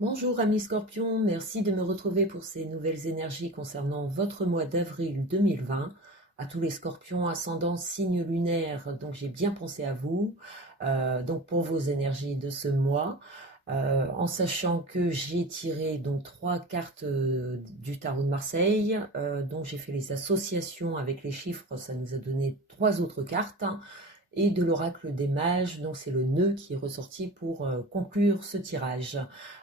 Bonjour amis Scorpions, merci de me retrouver pour ces nouvelles énergies concernant votre mois d'avril 2020. À tous les Scorpions, ascendant signe lunaire, donc j'ai bien pensé à vous, donc pour vos énergies de ce mois, en sachant que j'ai tiré donc 3 cartes du tarot de Marseille, donc j'ai fait les associations avec les chiffres, ça nous a donné 3 autres cartes, et de l'oracle des mages, donc c'est le nœud qui est ressorti pour conclure ce tirage.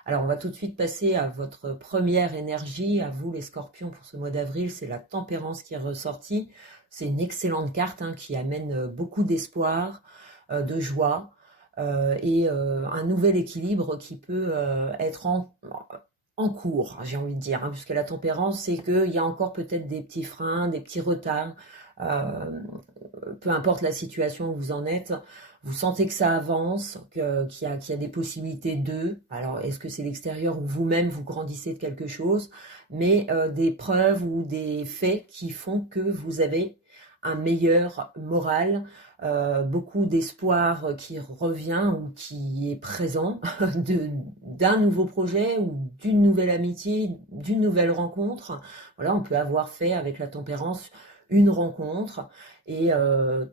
Alors on va tout de suite passer à votre première énergie, à vous les scorpions pour ce mois d'avril, c'est la tempérance qui est ressortie. C'est une excellente carte qui amène beaucoup d'espoir, de joie et un nouvel équilibre qui peut être en cours, j'ai envie de dire, puisque la tempérance, c'est qu'il y a encore peut-être des petits freins, des petits retards. Euh, Peu importe la situation où vous en êtes, vous sentez que ça avance, qu'il y a des possibilités d'eux. Alors, est-ce que c'est l'extérieur ou vous-même, vous grandissez de quelque chose, mais des preuves ou des faits qui font que vous avez un meilleur moral, beaucoup d'espoir qui revient ou qui est présent d'un nouveau projet ou d'une nouvelle amitié, d'une nouvelle rencontre. Voilà, on peut avoir fait avec la tempérance une rencontre et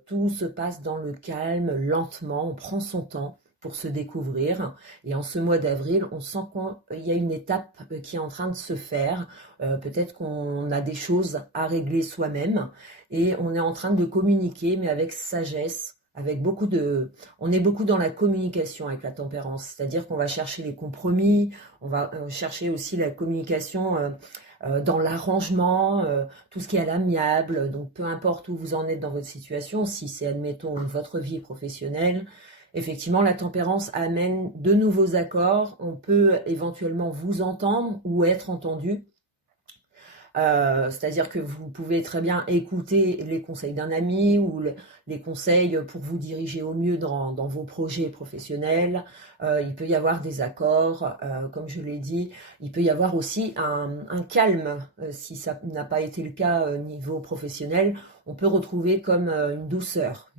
tout se passe dans le calme, lentement, on prend son temps pour se découvrir. Et en ce mois d'avril, on sent qu'il y a une étape qui est en train de se faire. Peut-être qu'on a des choses à régler soi-même et on est en train de communiquer, mais avec sagesse. Avec beaucoup de, on est beaucoup dans la communication avec la tempérance, c'est-à-dire qu'on va chercher les compromis, on va chercher aussi la communication dans l'arrangement, tout ce qui est à l'amiable. Donc peu importe où vous en êtes dans votre situation, si c'est admettons votre vie professionnelle, effectivement la tempérance amène de nouveaux accords. On peut éventuellement vous entendre ou être entendu. C'est-à-dire que vous pouvez très bien écouter les conseils d'un ami ou les conseils pour vous diriger au mieux dans vos projets professionnels. Il peut y avoir des accords, comme je l'ai dit. Il peut y avoir aussi un calme, si ça n'a pas été le cas au niveau professionnel. On peut retrouver comme une douceur,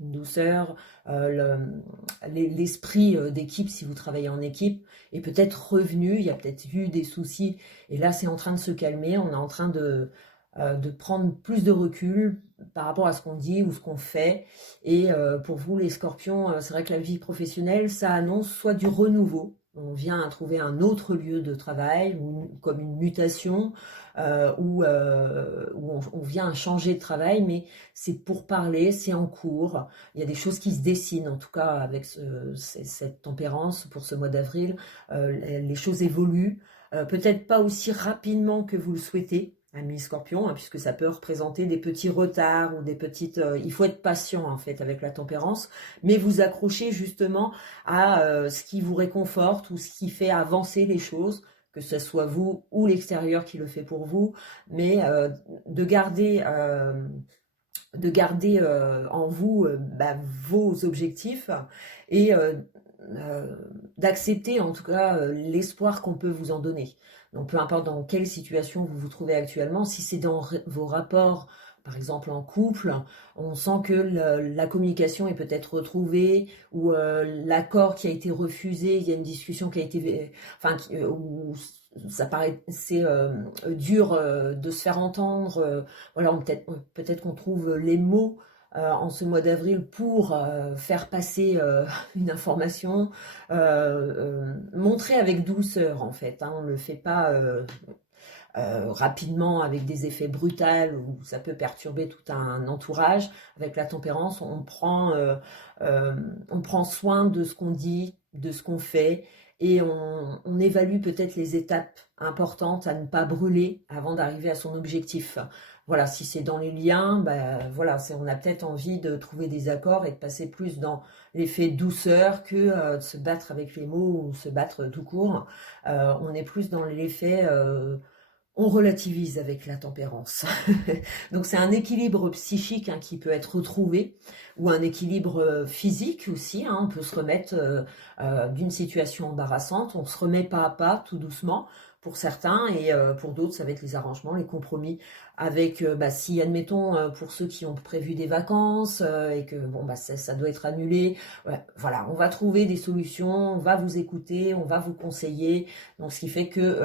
l'esprit d'équipe si vous travaillez en équipe est peut-être revenu. Il y a peut-être eu des soucis et là, c'est en train de se calmer, on est en train de prendre plus de recul par rapport à ce qu'on dit ou ce qu'on fait. Et pour vous, les scorpions, c'est vrai que la vie professionnelle, ça annonce soit du renouveau, on vient à trouver un autre lieu de travail, ou comme une mutation, où on vient à changer de travail, mais c'est pour parler, c'est en cours. Il y a des choses qui se dessinent, en tout cas avec cette tempérance pour ce mois d'avril. Les choses évoluent. Peut-être pas aussi rapidement que vous le souhaitez, ami Scorpion, puisque ça peut représenter des petits retards ou des petites. Il faut être patient en fait avec la tempérance, mais vous accrochez justement à ce qui vous réconforte ou ce qui fait avancer les choses, que ce soit vous ou l'extérieur qui le fait pour vous, mais de garder. En vous vos objectifs et d'accepter en tout cas l'espoir qu'on peut vous en donner. Donc peu importe dans quelle situation vous vous trouvez actuellement, si c'est dans vos rapports, par exemple en couple, on sent que la communication est peut-être retrouvée ou l'accord qui a été refusé, il y a une discussion qui a été, enfin, où ça paraît c'est dur de se faire entendre. Voilà, peut-être qu'on trouve les mots en ce mois d'avril pour faire passer une information, montrer avec douceur en fait. On ne le fait pas rapidement avec des effets brutals où ça peut perturber tout un entourage. Avec la tempérance, on prend soin de ce qu'on dit, de ce qu'on fait et on évalue peut-être les étapes importantes à ne pas brûler avant d'arriver à son objectif. Voilà, si c'est dans les liens, voilà, on a peut-être envie de trouver des accords et de passer plus dans l'effet douceur que de se battre avec les mots ou se battre tout court. On est plus dans l'effet on relativise avec la tempérance. Donc c'est un équilibre psychique qui peut être retrouvé, ou un équilibre physique aussi. On peut se remettre d'une situation embarrassante, on se remet pas à pas, tout doucement. pour certains, et pour d'autres, ça va être les arrangements, les compromis, avec, si, admettons, pour ceux qui ont prévu des vacances, et que, bon, ça doit être annulé, ouais, voilà, on va trouver des solutions, on va vous écouter, on va vous conseiller, donc ce qui fait que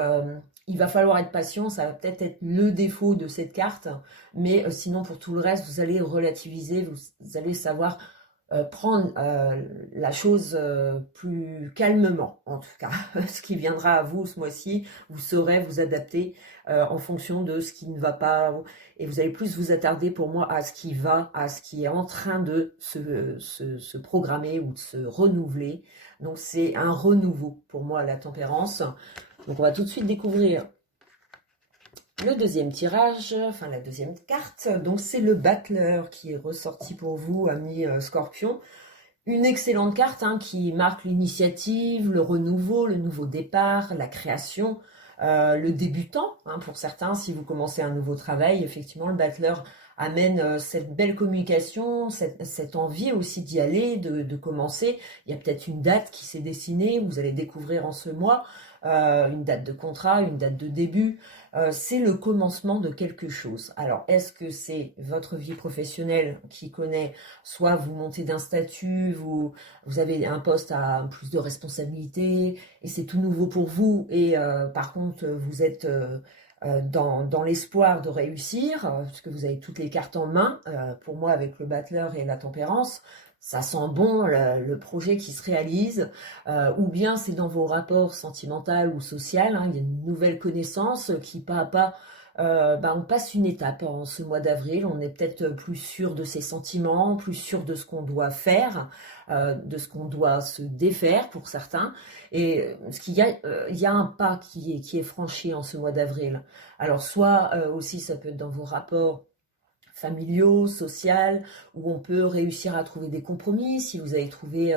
il va falloir être patient, ça va peut-être être le défaut de cette carte, mais sinon pour tout le reste, vous allez relativiser, vous allez savoir prendre la chose plus calmement, en tout cas. Ce qui viendra à vous ce mois-ci, vous saurez vous adapter en fonction de ce qui ne va pas, et vous allez plus vous attarder pour moi à ce qui va, à ce qui est en train de se programmer ou de se renouveler. Donc c'est un renouveau pour moi, la tempérance. Donc on va tout de suite découvrir le deuxième tirage, enfin la deuxième carte. Donc c'est le battleur qui est ressorti pour vous, amis Scorpion. Une excellente carte qui marque l'initiative, le renouveau, le nouveau départ, la création, le débutant. Pour certains, si vous commencez un nouveau travail, effectivement, le battleur amène cette belle communication, cette envie aussi d'y aller, de commencer. Il y a peut-être une date qui s'est dessinée, vous allez découvrir en ce mois, une date de contrat, une date de début. C'est le commencement de quelque chose. Alors, est-ce que c'est votre vie professionnelle qui connaît, soit vous montez d'un statut, vous avez un poste à plus de responsabilité, et c'est tout nouveau pour vous, et par contre, vous êtes dans l'espoir de réussir, parce que vous avez toutes les cartes en main. Pour moi, avec le battleur et la tempérance, ça sent bon le projet qui se réalise, ou bien c'est dans vos rapports sentimentaux ou sociaux, il y a une nouvelle connaissance qui pas à pas, on passe une étape en ce mois d'avril, on est peut-être plus sûr de ses sentiments, plus sûr de ce qu'on doit faire, de ce qu'on doit se défaire pour certains, et ce qu'il y a, il y a un pas qui est franchi en ce mois d'avril. Alors soit aussi ça peut être dans vos rapports familiaux, social, où on peut réussir à trouver des compromis. Si vous avez trouvé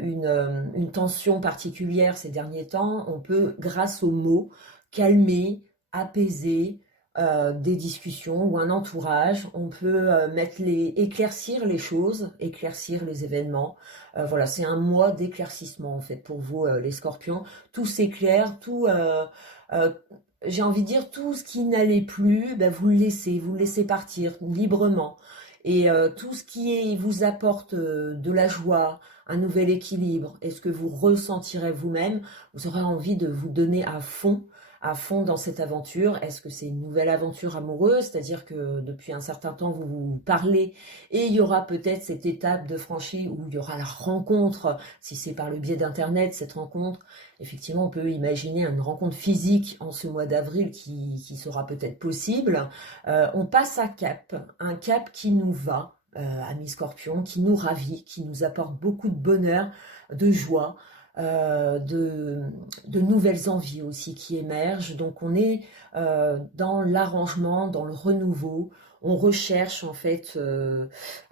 une tension particulière ces derniers temps, on peut, grâce aux mots, calmer, apaiser des discussions ou un entourage. On peut éclaircir les choses, éclaircir les événements. Voilà, c'est un mois d'éclaircissement en fait pour vous, les Scorpions. Tout s'éclaire, tout euh, j'ai envie de dire, tout ce qui n'allait plus, vous le laissez partir librement. Et tout ce qui vous apporte de la joie, un nouvel équilibre, et ce que vous ressentirez vous-même, vous aurez envie de vous donner à fond dans cette aventure. Est-ce que c'est une nouvelle aventure amoureuse, c'est-à-dire que depuis un certain temps vous vous parlez, et il y aura peut-être cette étape de franchie où il y aura la rencontre, si c'est par le biais d'internet, cette rencontre. Effectivement, on peut imaginer une rencontre physique en ce mois d'avril qui sera peut-être possible. On passe un cap qui nous va, amis Scorpion, qui nous ravit, qui nous apporte beaucoup de bonheur, de joie, de nouvelles envies aussi qui émergent. Donc on est dans l'arrangement, dans le renouveau. On recherche en fait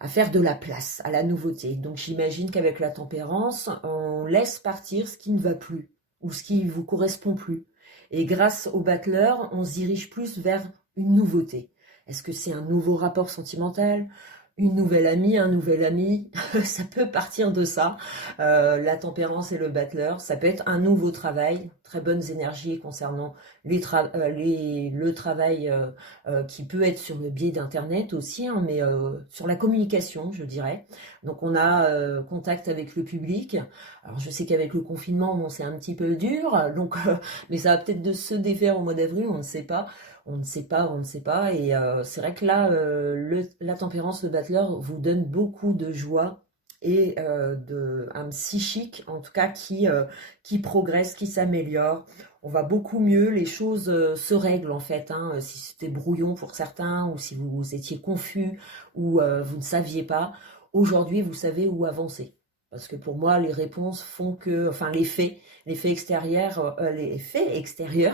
à faire de la place à la nouveauté. Donc j'imagine qu'avec la tempérance, on laisse partir ce qui ne va plus ou ce qui vous correspond plus. Et grâce au battleur, on se dirige plus vers une nouveauté. Est-ce que c'est un nouveau rapport sentimental, une nouvelle amie, un nouvel ami? Ça peut partir de ça. La tempérance et le battleur, ça peut être un nouveau travail, très bonnes énergies concernant le travail qui peut être sur le biais d'internet aussi, mais sur la communication, je dirais. Donc on a contact avec le public. Alors je sais qu'avec le confinement, bon, c'est un petit peu dur, donc mais ça va peut-être de se défaire au mois d'avril, on ne sait pas. On ne sait pas, on ne sait pas. Et c'est vrai que là, la tempérance, le battleur vous donne beaucoup de joie et un psychique, en tout cas, qui progresse, qui s'améliore. On va beaucoup mieux, les choses se règlent en fait. Si c'était brouillon pour certains, ou si vous étiez confus, ou vous ne saviez pas, aujourd'hui vous savez où avancer. Parce que pour moi, les réponses font que, enfin les faits extérieurs,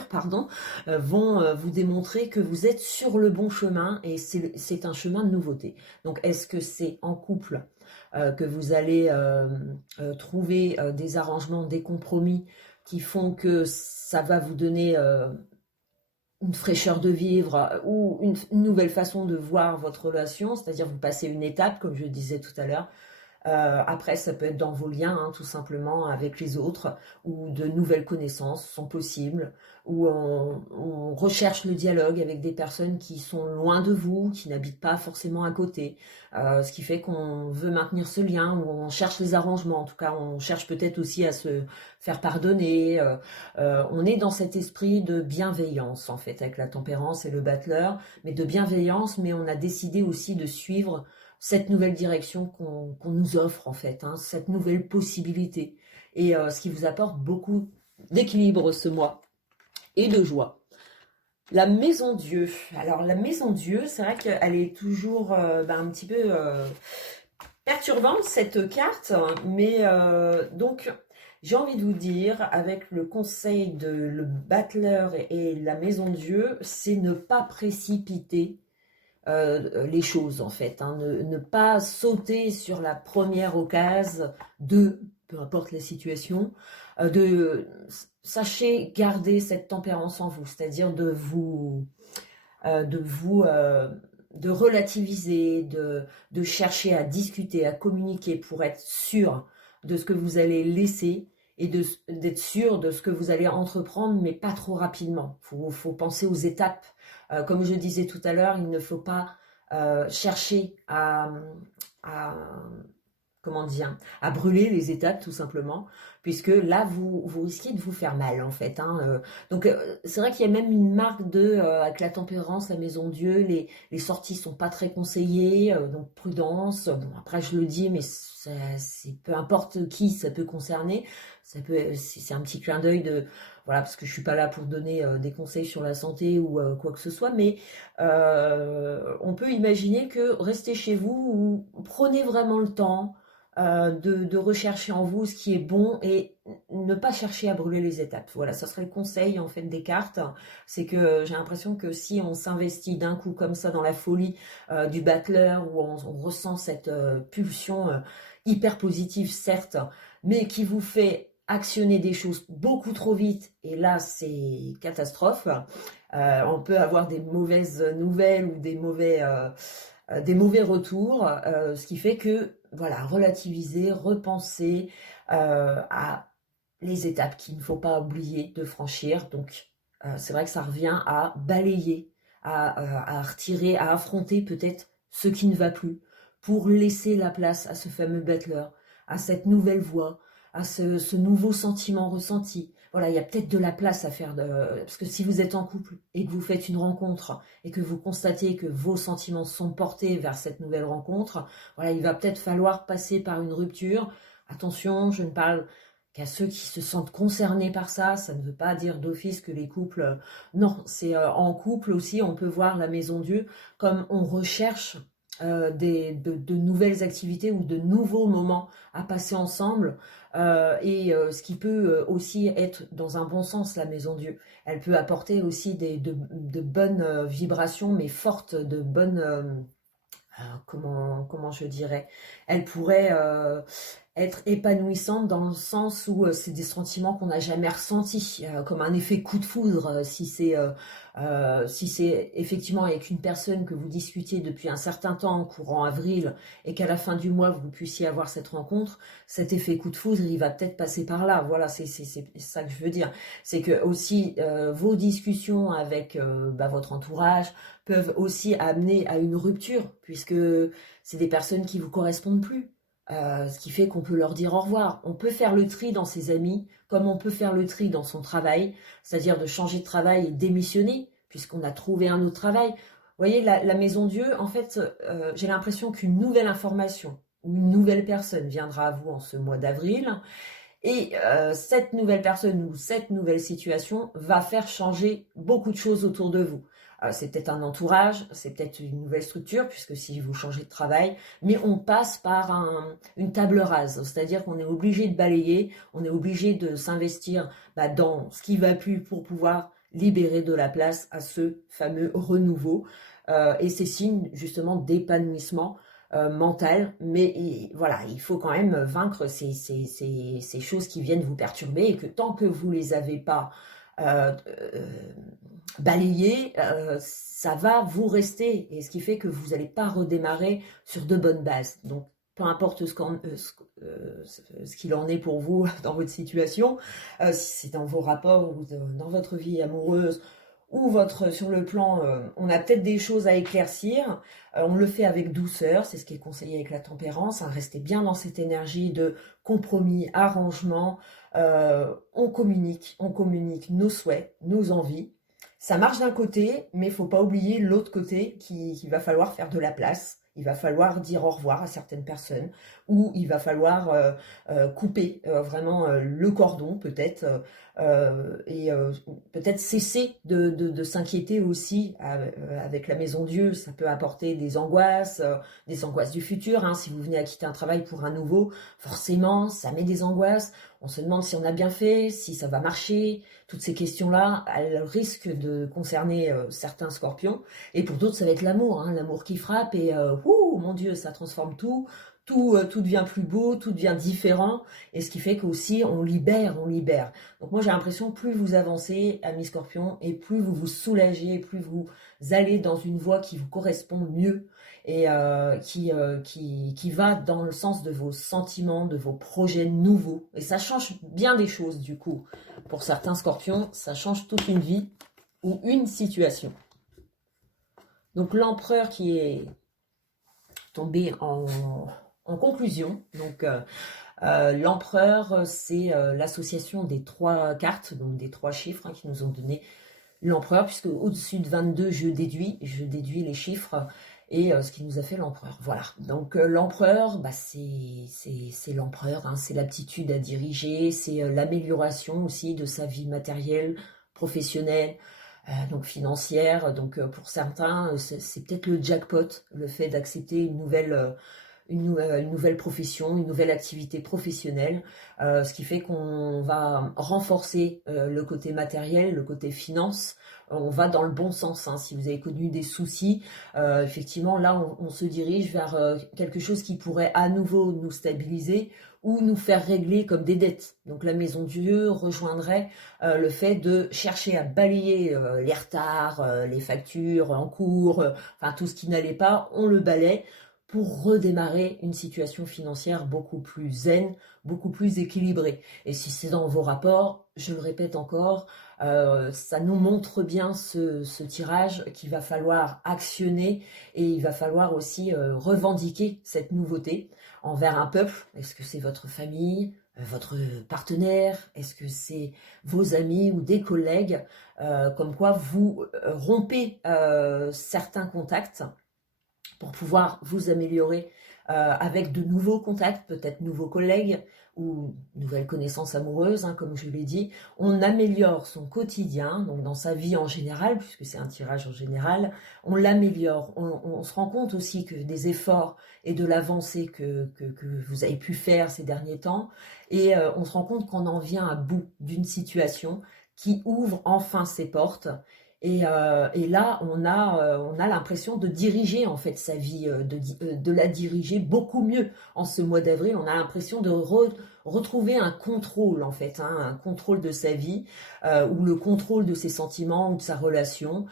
pardon, vont vous démontrer que vous êtes sur le bon chemin, et c'est un chemin de nouveauté. Donc, est-ce que c'est en couple que vous allez trouver des arrangements, des compromis qui font que ça va vous donner une fraîcheur de vivre, ou une nouvelle façon de voir votre relation, c'est-à-dire vous passez une étape, comme je disais tout à l'heure. Après, ça peut être dans vos liens, hein, tout simplement, avec les autres, où de nouvelles connaissances sont possibles, où on recherche le dialogue avec des personnes qui sont loin de vous, qui n'habitent pas forcément à côté, ce qui fait qu'on veut maintenir ce lien, où on cherche les arrangements, en tout cas, on cherche peut-être aussi à se faire pardonner. On est dans cet esprit de bienveillance, en fait, avec la tempérance et le battleur, mais de bienveillance, mais on a décidé aussi de suivre cette nouvelle direction qu'on nous offre en fait, hein, cette nouvelle possibilité. Et ce qui vous apporte beaucoup d'équilibre ce mois et de joie. La maison Dieu. Alors la maison Dieu, c'est vrai qu'elle est toujours un petit peu perturbante cette carte, mais donc j'ai envie de vous dire, avec le conseil de le battleur et la maison Dieu, c'est ne pas précipiter les choses en fait, hein. Ne pas sauter sur la première occasion de, peu importe la situation, sachez garder cette tempérance en vous, c'est-à-dire de vous de relativiser, de chercher à discuter, à communiquer pour être sûr de ce que vous allez laisser et d'être sûr de ce que vous allez entreprendre, mais pas trop rapidement. Faut penser aux étapes. Comme je disais tout à l'heure, il ne faut pas chercher à comment dire, à brûler les étapes tout simplement, puisque là vous risquez de vous faire mal en fait, hein. Donc c'est vrai qu'il y a même une marque avec la tempérance, la maison Dieu, les sorties sont pas très conseillées, donc prudence. Bon après je le dis, mais c'est peu importe qui ça peut concerner, ça peut c'est un petit clin d'œil de voilà, parce que je suis pas là pour donner des conseils sur la santé ou quoi que ce soit, mais on peut imaginer que restez chez vous ou prenez vraiment le temps de rechercher en vous ce qui est bon et ne pas chercher à brûler les étapes. Voilà, ça serait le conseil en fait des cartes. C'est que j'ai l'impression que si on s'investit d'un coup comme ça dans la folie du battleur où on ressent cette pulsion hyper positive certes, mais qui vous fait actionner des choses beaucoup trop vite et là c'est catastrophe. On peut avoir des mauvaises nouvelles ou des mauvais retours, ce qui fait que voilà, relativiser, repenser à les étapes qu'il ne faut pas oublier de franchir. Donc c'est vrai que ça revient à balayer, à retirer, à affronter peut-être ce qui ne va plus pour laisser la place à ce fameux battleur, à cette nouvelle voix, à ce nouveau sentiment ressenti. Voilà, il y a peut-être de la place à faire, parce que si vous êtes en couple et que vous faites une rencontre et que vous constatez que vos sentiments sont portés vers cette nouvelle rencontre, voilà, il va peut-être falloir passer par une rupture. Attention, je ne parle qu'à ceux qui se sentent concernés par ça. Ça ne veut pas dire d'office que les couples... non, c'est en couple aussi, on peut voir la maison Dieu comme on recherche de nouvelles activités ou de nouveaux moments à passer ensemble. Ce qui peut aussi être dans un bon sens, la maison Dieu. Elle peut apporter aussi de bonnes vibrations, mais fortes, de bonnes... comment je dirais, elle pourrait être épanouissante dans le sens où c'est des sentiments qu'on n'a jamais ressentis, comme un effet coup de foudre, si c'est effectivement avec une personne que vous discutiez depuis un certain temps, courant avril, et qu'à la fin du mois vous puissiez avoir cette rencontre, cet effet coup de foudre, il va peut-être passer par là. Voilà, c'est ça que je veux dire. C'est que aussi vos discussions avec votre entourage peuvent aussi amener à une rupture, puisque c'est des personnes qui vous correspondent plus. Ce qui fait qu'on peut leur dire au revoir. On peut faire le tri dans ses amis, comme on peut faire le tri dans son travail, c'est-à-dire de changer de travail et démissionner, puisqu'on a trouvé un autre travail. Vous voyez, la maison Dieu, en fait, j'ai l'impression qu'une nouvelle information ou une nouvelle personne viendra à vous en ce mois d'avril, et cette nouvelle personne ou cette nouvelle situation va faire changer beaucoup de choses autour de vous. C'est peut-être un entourage, c'est peut-être une nouvelle structure, puisque si vous changez de travail, mais on passe par une table rase, c'est-à-dire qu'on est obligé de balayer, on est obligé de s'investir dans ce qui va plus pour pouvoir libérer de la place à ce fameux renouveau. Et c'est signe justement d'épanouissement mental, mais voilà, il faut quand même vaincre ces choses qui viennent vous perturber et que tant que vous les avez pas balayées, ça va vous rester et ce qui fait que vous n'allez pas redémarrer sur de bonnes bases. Donc peu importe ce qu'il en est pour vous dans votre situation, si c'est dans vos rapports ou dans votre vie amoureuse, ou sur le plan, on a peut-être des choses à éclaircir, on le fait avec douceur, c'est ce qui est conseillé avec la tempérance, hein, restez bien dans cette énergie de compromis, arrangement, on communique nos souhaits, nos envies. Ça marche d'un côté, mais il ne faut pas oublier l'autre côté qu'il va falloir faire de la place. Il va falloir dire au revoir à certaines personnes, ou il va falloir couper vraiment le cordon peut-être, et peut-être cesser de s'inquiéter aussi avec la Maison Dieu. Ça peut apporter des angoisses du futur, hein. Si vous venez à quitter un travail pour un nouveau, forcément, ça met des angoisses. On se demande si on a bien fait, si ça va marcher. Toutes ces questions-là, elles risquent de concerner certains scorpions. Et pour d'autres, ça va être l'amour, hein, l'amour qui frappe. Et mon Dieu, ça transforme tout. Tout devient plus beau, tout devient différent. Et ce qui fait qu'aussi, on libère. Donc moi, j'ai l'impression que plus vous avancez, amis scorpions, et plus vous vous soulagez, plus vous allez dans une voie qui vous correspond mieux et qui va dans le sens de vos sentiments, de vos projets nouveaux. Et ça change bien des choses, du coup. Pour certains scorpions, ça change toute une vie ou une situation. Donc l'empereur qui est tombé en conclusion. Donc l'empereur, c'est l'association des 3 cartes, donc des 3 chiffres, hein, qui nous ont donné l'empereur, puisque au-dessus de 22, je déduis les chiffres et ce qui nous a fait l'empereur. Voilà, donc l'empereur, c'est l'empereur, hein, c'est l'aptitude à diriger, c'est l'amélioration aussi de sa vie matérielle, professionnelle, donc financière. Donc pour certains, c'est peut-être le jackpot, le fait d'accepter une nouvelle profession, une nouvelle activité professionnelle, ce qui fait qu'on va renforcer le côté matériel, le côté finance. On va dans le bon sens, hein. Si vous avez connu des soucis, effectivement, là, on se dirige vers quelque chose qui pourrait à nouveau nous stabiliser ou nous faire régler comme des dettes. Donc la Maison Dieu rejoindrait le fait de chercher à balayer les retards, les factures en cours, enfin tout ce qui n'allait pas, on le balaie pour redémarrer une situation financière beaucoup plus zen, beaucoup plus équilibrée. Et si c'est dans vos rapports, je le répète encore, ça nous montre bien ce tirage qu'il va falloir actionner et il va falloir aussi revendiquer cette nouveauté envers un peuple. Est-ce que c'est votre famille, votre partenaire? Est-ce que c'est vos amis ou des collègues? Comme quoi vous rompez certains contacts pour pouvoir vous améliorer avec de nouveaux contacts, peut-être nouveaux collègues ou nouvelles connaissances amoureuses, hein, comme je l'ai dit. On améliore son quotidien, donc dans sa vie en général, puisque c'est un tirage en général, on l'améliore. On se rend compte aussi que des efforts et de l'avancée que vous avez pu faire ces derniers temps, et on se rend compte qu'on en vient à bout d'une situation qui ouvre enfin ses portes. Et là, on a l'impression de diriger en fait sa vie, de la diriger beaucoup mieux en ce mois d'avril. On a l'impression de retrouver un contrôle en fait, hein, un contrôle de sa vie ou le contrôle de ses sentiments ou de sa relation.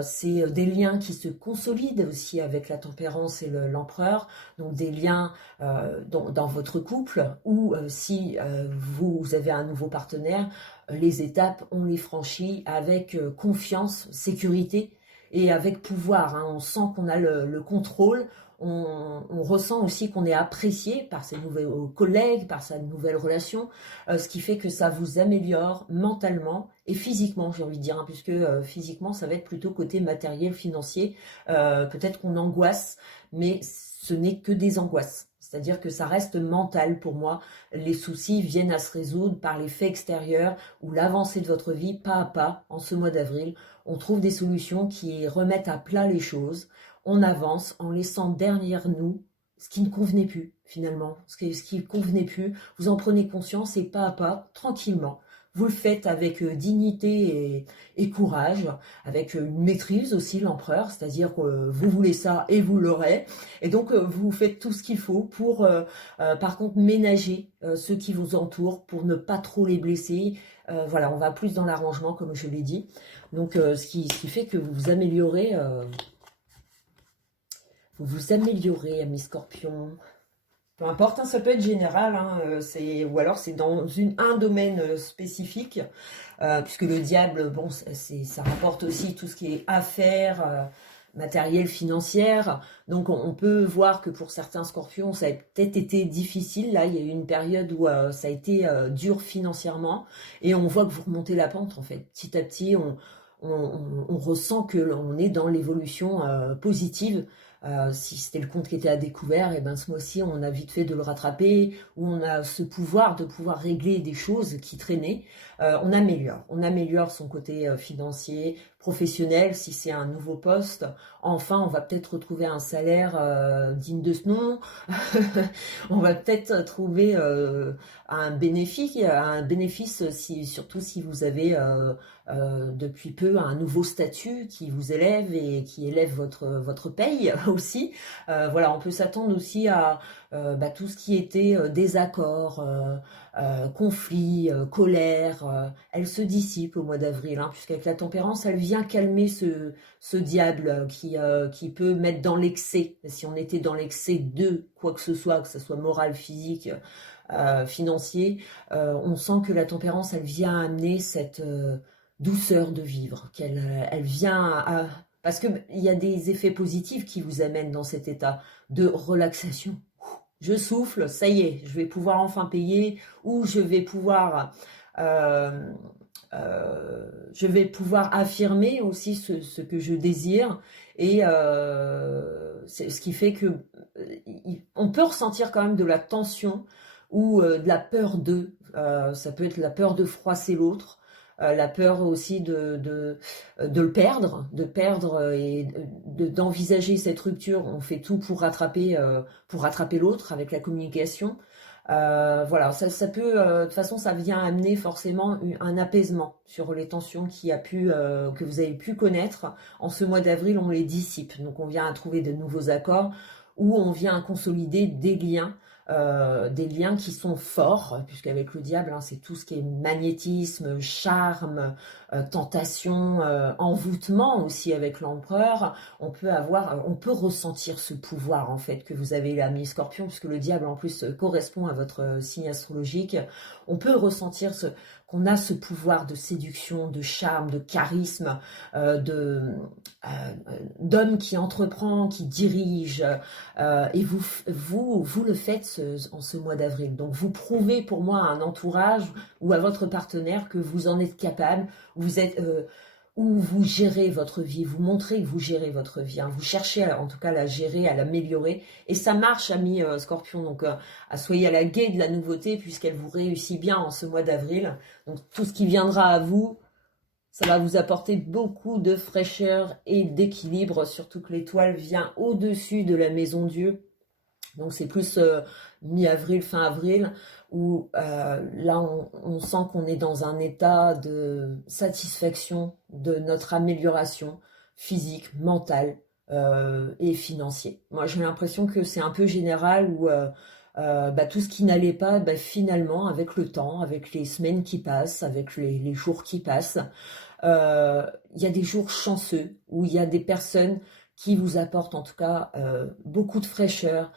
C'est des liens qui se consolident aussi avec la tempérance et l'empereur. Donc des liens dans votre couple ou si vous avez un nouveau partenaire. Les étapes, on les franchit avec confiance, sécurité et avec pouvoir, hein. On sent qu'on a le contrôle, on ressent aussi qu'on est apprécié par ses nouveaux collègues, par sa nouvelle relation, ce qui fait que ça vous améliore mentalement et physiquement, j'ai envie de dire, hein, puisque physiquement, ça va être plutôt côté matériel, financier. Peut-être qu'on angoisse, mais ce n'est que des angoisses. C'est-à-dire que ça reste mental pour moi. Les soucis viennent à se résoudre par les faits extérieurs ou l'avancée de votre vie, pas à pas, en ce mois d'avril. On trouve des solutions qui remettent à plat les choses. On avance en laissant derrière nous ce qui ne convenait plus, finalement. Ce qui ne convenait plus, vous en prenez conscience et pas à pas, tranquillement. Vous le faites avec dignité et courage, avec une maîtrise aussi, l'empereur, c'est-à-dire que vous voulez ça et vous l'aurez. Et donc, vous faites tout ce qu'il faut pour, par contre, ménager ceux qui vous entourent pour ne pas trop les blesser. Voilà, on va plus dans l'arrangement, comme je l'ai dit. Donc, ce qui fait que vous vous améliorez, amis scorpions. Peu importe, hein, ça peut être général, hein, ou alors c'est dans un domaine spécifique, puisque le diable, bon, ça rapporte aussi tout ce qui est affaires, matériel, financière. Donc on peut voir que pour certains scorpions, ça a peut-être été difficile. Là, il y a eu une période où ça a été dur financièrement, et on voit que vous remontez la pente en fait. Petit à petit, on ressent que l'on est dans l'évolution positive. Si c'était le compte qui était à découvert, et ben ce mois-ci on a vite fait de le rattraper, ou on a ce pouvoir de pouvoir régler des choses qui traînaient. On améliore son côté financier, professionnel, si c'est un nouveau poste. Enfin, on va peut-être retrouver un salaire digne de ce nom. On va peut-être trouver un bénéfice surtout si vous avez depuis peu un nouveau statut qui vous élève et qui élève votre paye aussi. Voilà, on peut s'attendre aussi à tout ce qui était désaccord, conflit, colère. Elle se dissipe au mois d'avril, hein, puisqu'avec la tempérance, elle vient calmer ce diable qui peut mettre dans l'excès. Si on était dans l'excès de quoi que ce soit moral, physique, financier, on sent que la tempérance, elle vient amener cette douceur de vivre, elle vient parce que il y a des effets positifs qui vous amènent dans cet état de relaxation. Je souffle, ça y est, je vais pouvoir enfin payer, ou je vais pouvoir affirmer aussi ce que je désire, et c'est ce qui fait que on peut ressentir quand même de la tension ou de la peur ça peut être la peur de froisser l'autre, la peur aussi de le perdre, et d'envisager cette rupture. On fait tout pour rattraper l'autre avec la communication. Voilà, ça peut, de toute façon, ça vient amener forcément un apaisement sur les tensions que vous avez pu connaître. En ce mois d'avril, on les dissipe. Donc, on vient à trouver de nouveaux accords, ou on vient à consolider des liens qui sont forts, puisqu'avec le diable, hein, c'est tout ce qui est magnétisme, charme, tentation, envoûtement aussi avec l'empereur. On peut ressentir ce pouvoir en fait que vous avez là, mi-scorpion, puisque le diable en plus correspond à votre signe astrologique. On peut ressentir qu'on a ce pouvoir de séduction, de charme, de charisme, d'homme qui entreprend, qui dirige, et vous le faites en ce mois d'avril. Donc vous prouvez pour moi à un entourage ou à votre partenaire que vous en êtes capable, où vous gérez votre vie, vous montrez que vous gérez votre vie, hein. Vous cherchez en tout cas à la gérer, à l'améliorer, et ça marche, amis Scorpion. Donc soyez à la guet de la nouveauté, puisqu'elle vous réussit bien en ce mois d'avril. Donc tout ce qui viendra à vous, ça va vous apporter beaucoup de fraîcheur et d'équilibre, surtout que l'étoile vient au-dessus de la maison Dieu. Donc c'est plus mi-avril, fin avril, où là on sent qu'on est dans un état de satisfaction de notre amélioration physique, mentale et financier. Moi j'ai l'impression que c'est un peu général, où tout ce qui n'allait pas, finalement avec le temps, avec les semaines qui passent, avec les jours qui passent, il y a des jours chanceux où il y a des personnes qui vous apportent en tout cas beaucoup de fraîcheur,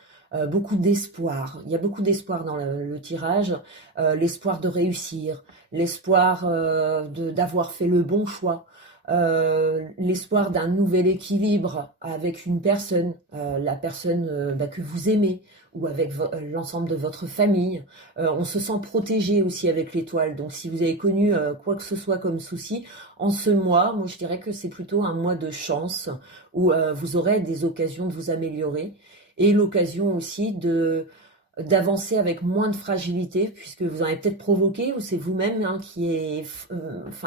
beaucoup d'espoir. Il y a beaucoup d'espoir dans le tirage, l'espoir de réussir, l'espoir d'avoir fait le bon choix, l'espoir d'un nouvel équilibre avec une personne, la personne que vous aimez, ou avec l'ensemble de votre famille. On se sent protégé aussi avec l'étoile. Donc si vous avez connu quoi que ce soit comme souci, en ce mois, moi je dirais que c'est plutôt un mois de chance, où vous aurez des occasions de vous améliorer, et l'occasion aussi d'avancer avec moins de fragilité, puisque vous en avez peut-être provoqué, ou c'est vous-même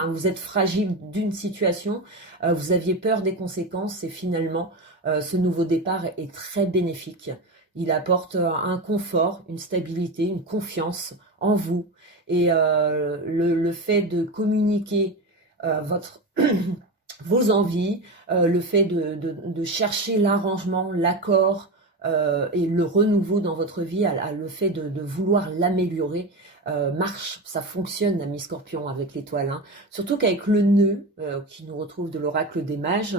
vous êtes fragile d'une situation, vous aviez peur des conséquences, et finalement ce nouveau départ est très bénéfique. Il apporte un confort, une stabilité, une confiance en vous, et le fait de communiquer vos envies, le fait de chercher l'arrangement, l'accord, et le renouveau dans votre vie, le fait de vouloir l'améliorer, marche, ça fonctionne, la mi-scorpion avec l'étoile, hein. Surtout qu'avec le nœud qui nous retrouve de l'oracle des mages,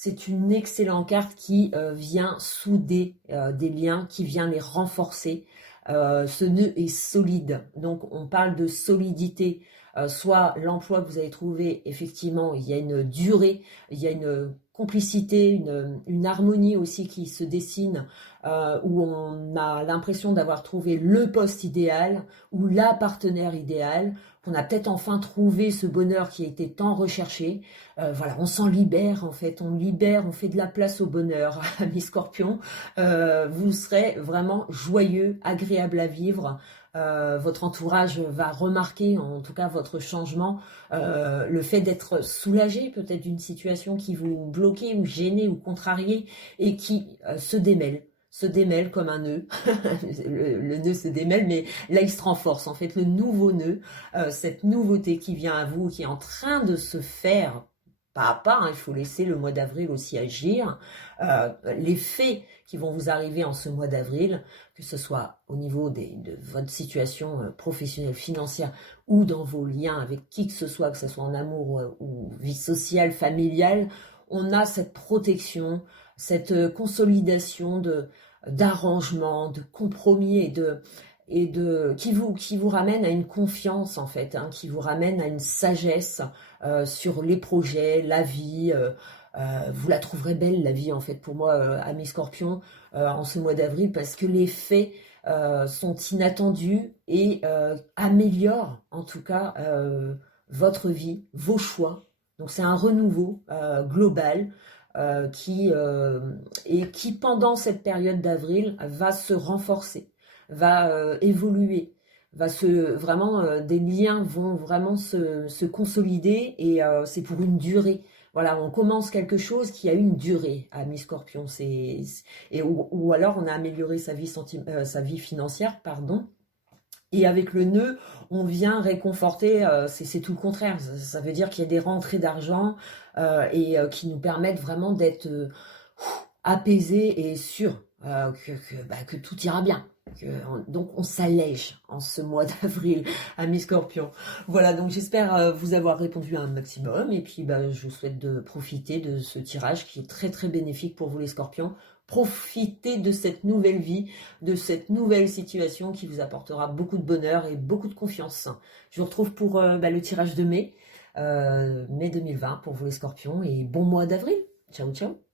c'est une excellente carte qui vient souder des liens, qui vient les renforcer. Ce nœud est solide, donc on parle de solidité. Soit l'emploi que vous avez trouvé, effectivement, il y a une durée, il y a une complicité, une harmonie aussi qui se dessine, où on a l'impression d'avoir trouvé le poste idéal ou la partenaire idéale, qu'on a peut-être enfin trouvé ce bonheur qui a été tant recherché. Voilà, on s'en libère en fait, on libère, on fait de la place au bonheur, amis Scorpions. Vous serez vraiment joyeux, agréable à vivre. Votre entourage va remarquer, en tout cas votre changement, le fait d'être soulagé peut-être d'une situation qui vous bloquait ou gênait ou contrariait et qui se démêle comme un nœud. Le nœud se démêle, mais là il se renforce. En fait, le nouveau nœud, cette nouveauté qui vient à vous, qui est en train de se faire pas à pas, hein, il faut laisser le mois d'avril aussi agir. Les faits qui vont vous arriver en ce mois d'avril, que ce soit au niveau de votre situation professionnelle, financière ou dans vos liens avec qui que ce soit en amour ou vie sociale, familiale, on a cette protection, cette consolidation d'arrangement, de compromis qui vous ramène à une confiance en fait, hein, qui vous ramène à une sagesse sur les projets, la vie. Vous la trouverez belle la vie en fait pour moi, amis Scorpions, en ce mois d'avril parce que les faits sont inattendus et améliorent en tout cas votre vie, vos choix. Donc c'est un renouveau global qui pendant cette période d'avril va se renforcer, va évoluer, des liens vont vraiment se consolider et c'est pour une durée. Voilà, on commence quelque chose qui a une durée, amis Scorpion, ou alors on a amélioré sa vie financière, pardon. Et avec le nœud, on vient réconforter, c'est tout le contraire. Ça veut dire qu'il y a des rentrées d'argent qui nous permettent vraiment d'être apaisés et sûrs que tout ira bien. Donc on s'allège en ce mois d'avril, amis Scorpions. Voilà, donc j'espère vous avoir répondu à un maximum. Et puis je vous souhaite de profiter de ce tirage qui est très très bénéfique pour vous les Scorpions. Profitez de cette nouvelle vie, de cette nouvelle situation qui vous apportera beaucoup de bonheur et beaucoup de confiance. Je vous retrouve pour le tirage de mai 2020 pour vous les Scorpions et bon mois d'avril. Ciao ciao.